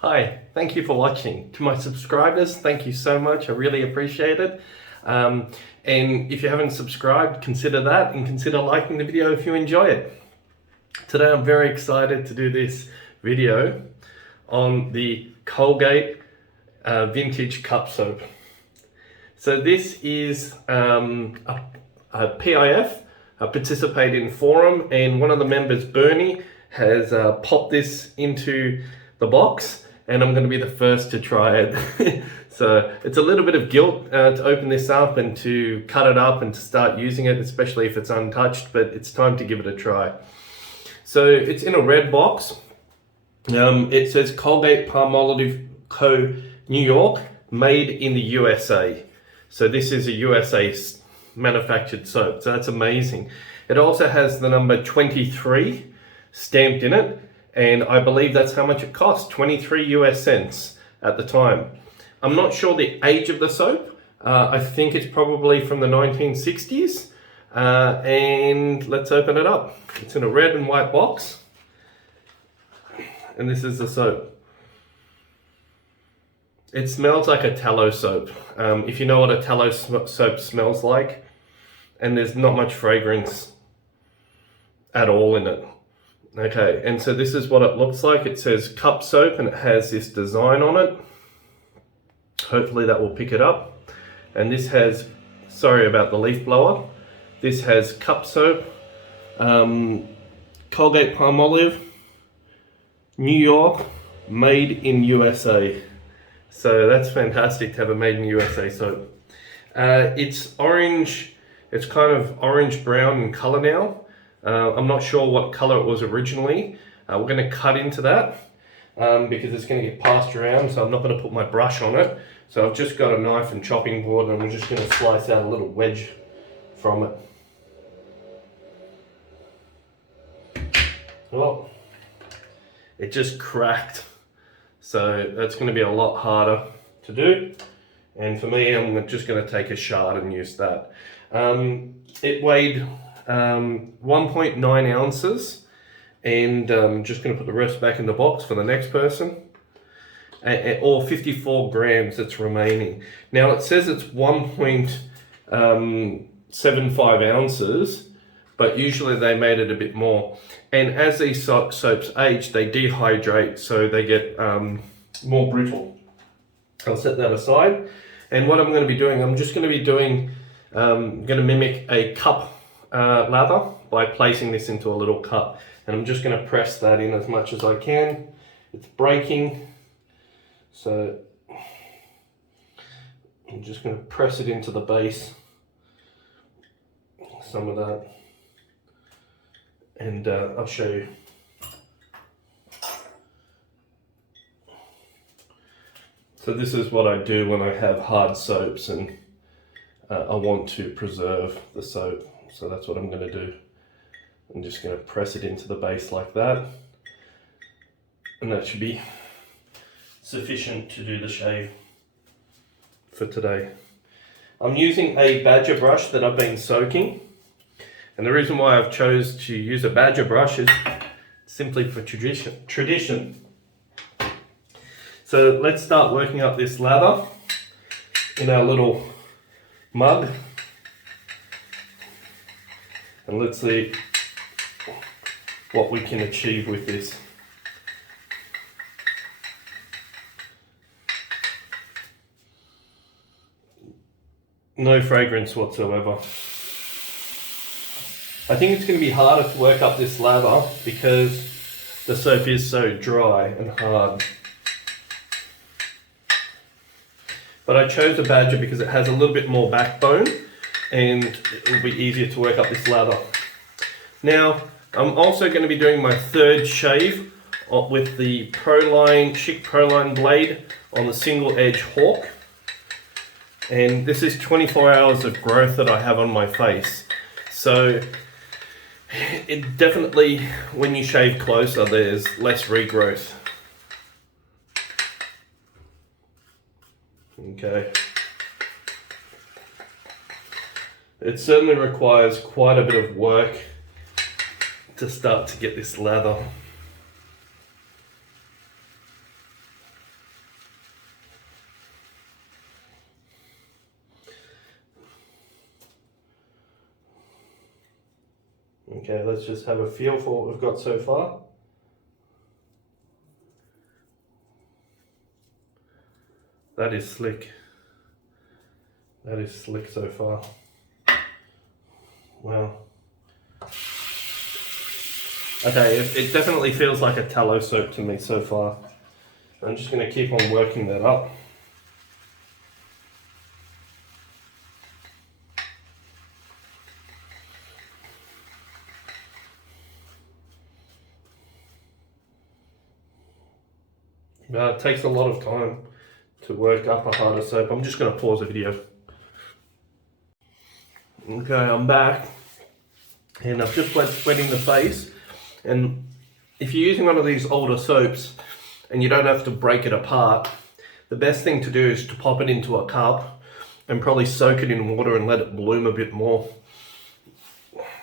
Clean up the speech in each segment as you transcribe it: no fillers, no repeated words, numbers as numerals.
Hi, thank you for watching. To my subscribers, thank you so much. I really appreciate it. And if you haven't subscribed, consider that and consider liking the video if you enjoy it. Today I'm very excited to do this video on the Colgate vintage cup soap. So this is a PIF, a participating forum, and one of the members, Bernie, has popped this into the box, and I'm going to be the first to try it. So it's a little bit of guilt to open this up and to cut it up and to start using it, especially if it's untouched, but it's time to give it a try. So it's in a red box. It says Colgate Palmolive Co. New York, made in the USA. So this is a USA manufactured soap, so that's amazing. It also has the number 23 stamped in it, and I believe that's how much it cost, 23 US cents at the time. I'm not sure the age of the soap. I think it's probably from the 1960s. And let's open it up. It's in a red and white box. And this is the soap. It smells like a tallow soap. If you know what a tallow soap smells like, and there's not much fragrance at all in it. Okay, and so this is what it looks like. It says cup soap and it has this design on it. Hopefully that will pick it up. And this has, sorry about the leaf blower. This has cup soap, Colgate Palmolive, New York, made in USA. So that's fantastic to have a made in USA soap. It's orange, it's kind of orange brown in color now. I'm not sure what color it was originally. We're going to cut into that because it's going to get passed around, so I'm not going to put my brush on it. So I've just got a knife and chopping board, and I'm just going to slice out a little wedge from it. Well, it just cracked. So that's going to be a lot harder to do. And for me, I'm just going to take a shard and use that. It weighed 1.9 ounces, and I'm just going to put the rest back in the box for the next person. Or 54 grams that's remaining. Now it says it's 1.75 ounces, but usually they made it a bit more. And as these soaps age, they dehydrate, so they get more brittle. I'll set that aside. And what I'm going to be doing, I'm just going to be doing, going to mimic a cup lather by placing this into a little cup. And I'm just going to press that in as much as I can. It's breaking. So I'm just going to press it into the base, some of that, and I'll show you. So this is what I do when I have hard soaps and I want to preserve the soap. So that's what I'm going to do. I'm just going to press it into the base like that, and that should be sufficient to do the shave for today. I'm using a badger brush that I've been soaking, and the reason why I've chose to use a badger brush is simply for tradition. So let's start working up this lather in our little mug, and let's see what we can achieve with this. No fragrance whatsoever. I think it's going to be harder to work up this lather because the soap is so dry and hard. But I chose a badger because it has a little bit more backbone and it will be easier to work up this lather. Now, I'm also going to be doing my third shave with the Proline, Schick Proline blade on the single edge hawk. And this is 24 hours of growth that I have on my face. So it definitely, when you shave closer, there's less regrowth. Okay. It certainly requires quite a bit of work to start to get this lather. Okay, let's just have a feel for what we've got so far. That is slick. That is slick so far. Wow. Okay, it definitely feels like a tallow soap to me so far. I'm just going to keep on working that up. It takes a lot of time to work up a harder soap. I'm just going to pause the video. Okay, I'm back. And I've just wetting the face. And if you're using one of these older soaps and you don't have to break it apart, the best thing to do is to pop it into a cup and probably soak it in water and let it bloom a bit more.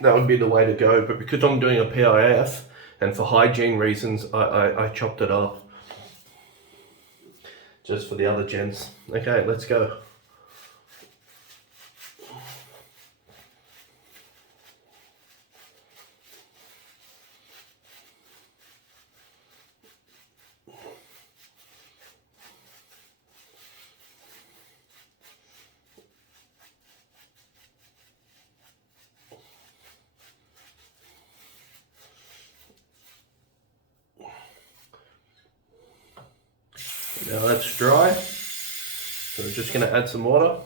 That would be the way to go. But because I'm doing a PIF and for hygiene reasons, I chopped it up. Just for the other gents. Okay, let's go. Now that's dry, so we're just going to add some water.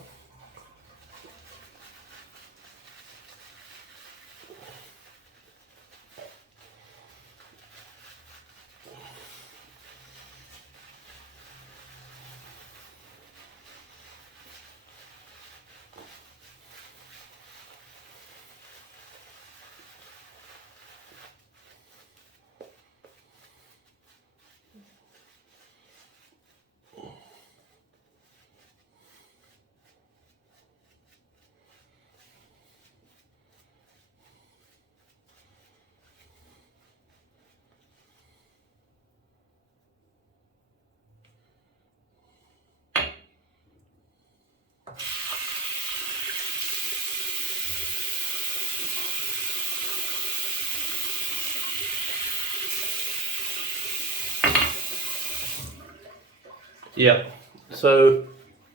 Yeah, so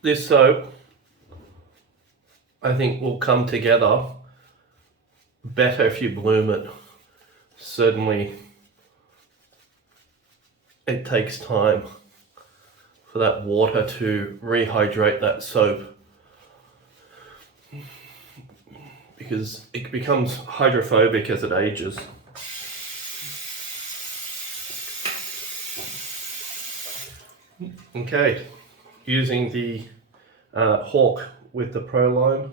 this soap I think will come together better if you bloom it. Certainly it takes time for that water to rehydrate that soap because it becomes hydrophobic as it ages. Okay, using the Hawk with the Proline.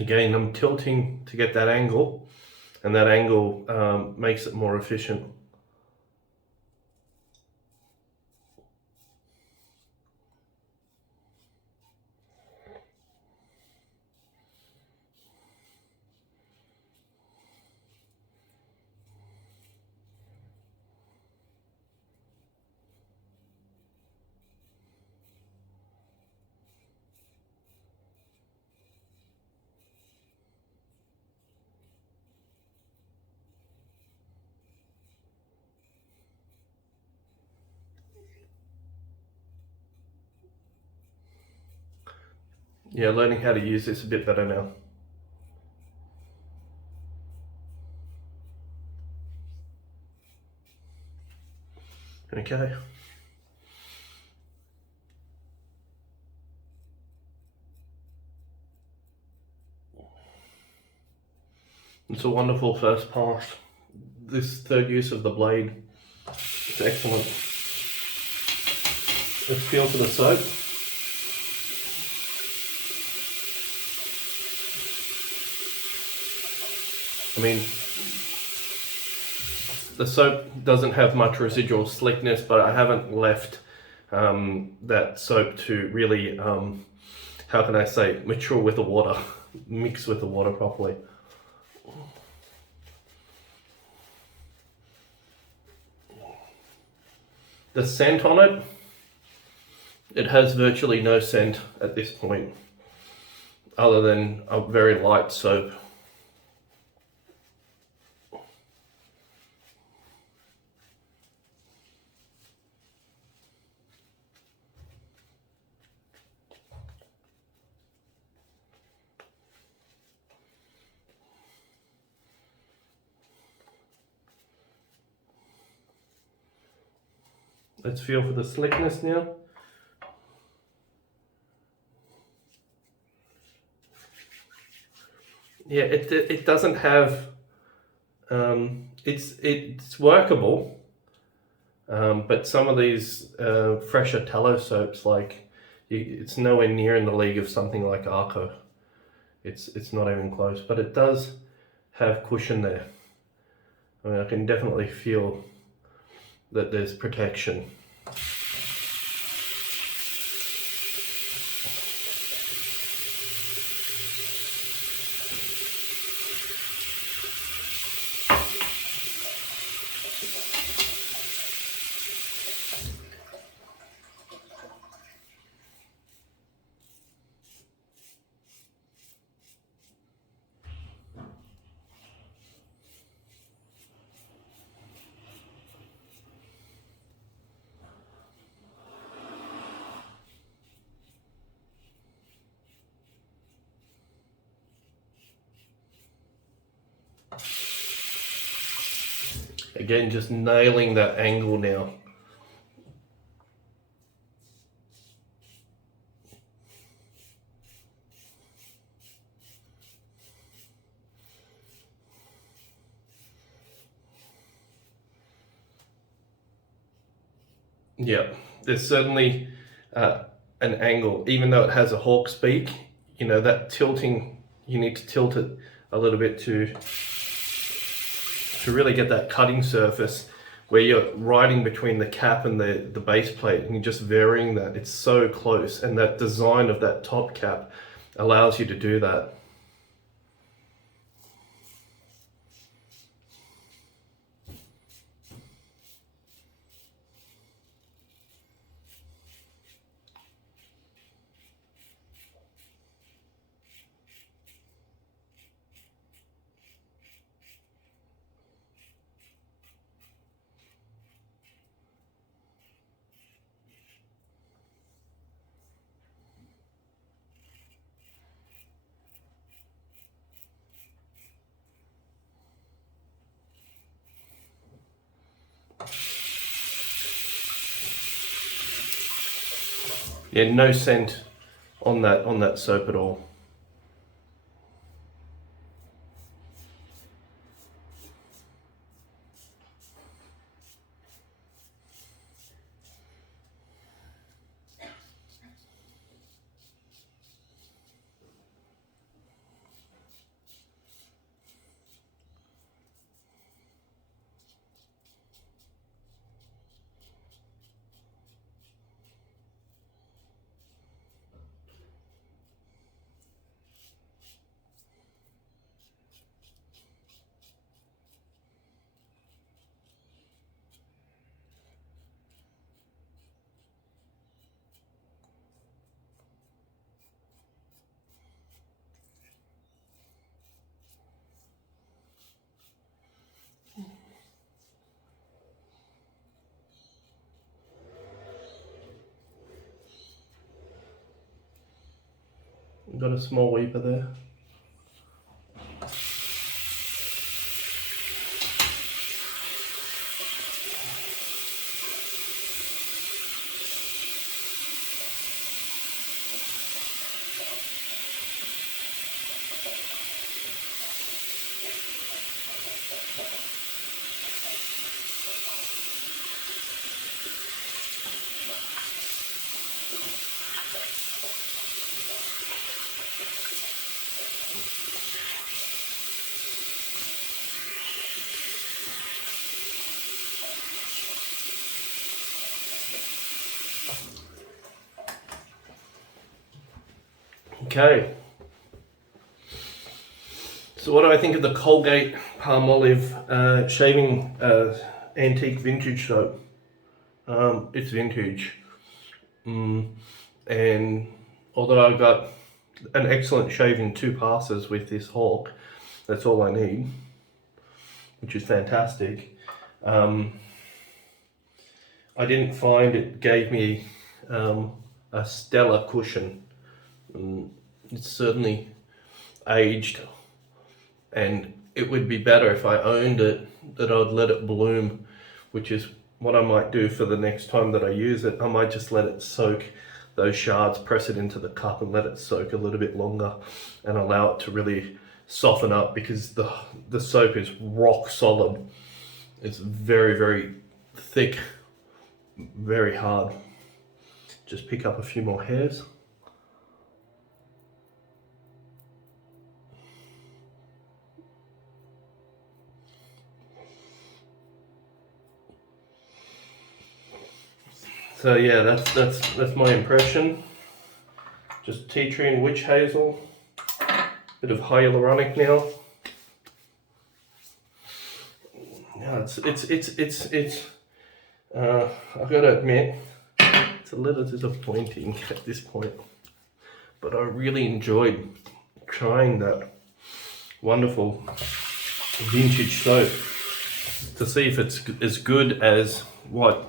Again, I'm tilting to get that angle, and that angle makes it more efficient. Yeah, learning how to use this a bit better now. Okay. It's a wonderful first pass. This third use of the blade, it's excellent. Let's feel for the soap. I mean, the soap doesn't have much residual slickness, but I haven't left that soap to really, how can I say, mature with the water, mix with the water properly. The scent on it has virtually no scent at this point, other than a very light soap. Let's feel for the slickness now. Yeah, it doesn't have, it's workable, but some of these fresher tallow soaps, like, it's nowhere near in the league of something like Arco. It's not even close, but it does have cushion there. I mean, I can definitely feel that there's protection. Again, just nailing that angle now. Yeah, there's certainly an angle, even though it has a hawk's beak, you know, that tilting, you need to tilt it a little bit to really get that cutting surface where you're riding between the cap and the base plate, and you're just varying that. It's so close, and that design of that top cap allows you to do that. Yeah, no scent on that soap at all. Got a small weeper there. Okay. So what do I think of the Colgate Palmolive shaving antique vintage soap? It's vintage. And although I got an excellent shave in 2 passes with this Hawk, that's all I need, which is fantastic. I didn't find it gave me a stellar cushion. It's certainly aged, and it would be better if I owned it, that I'd let it bloom, which is what I might do for the next time that I use it. I might just let it soak those shards, press it into the cup and let it soak a little bit longer and allow it to really soften up, because the soap is rock solid. It's very, very thick, very hard. Just pick up a few more hairs. So yeah, that's my impression. Just tea tree and witch hazel, bit of hyaluronic now. Yeah, I've got to admit, it's a little disappointing at this point, but I really enjoyed trying that wonderful vintage soap to see if it's as good as what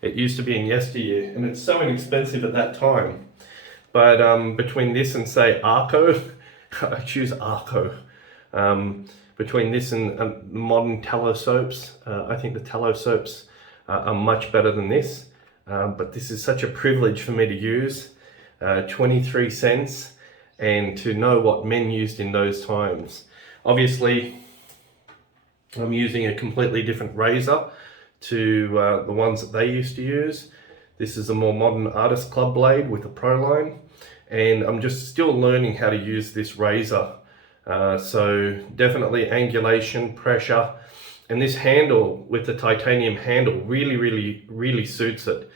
it used to be in yesteryear, and it's so inexpensive at that time. But between this and say Arco, I choose Arco. Between this and modern tallow soaps, I think the tallow soaps are much better than this. But this is such a privilege for me to use, 23 cents, and to know what men used in those times. Obviously, I'm using a completely different razor to the ones that they used to use. This is a more modern Artist Club blade with a Proline, and I'm just still learning how to use this razor. So definitely angulation, pressure, and this handle with the titanium handle really suits it.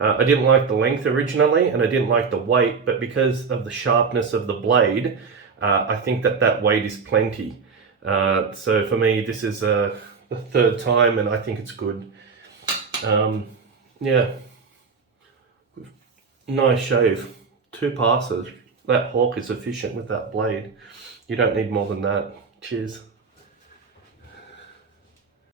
I didn't like the length originally, and I didn't like the weight, but because of the sharpness of the blade, I think that weight is plenty. So for me, this is the 3rd time, and I think it's good. Yeah, nice shave, 2 passes. That Hawk is efficient with that blade. You don't need more than that. Cheers.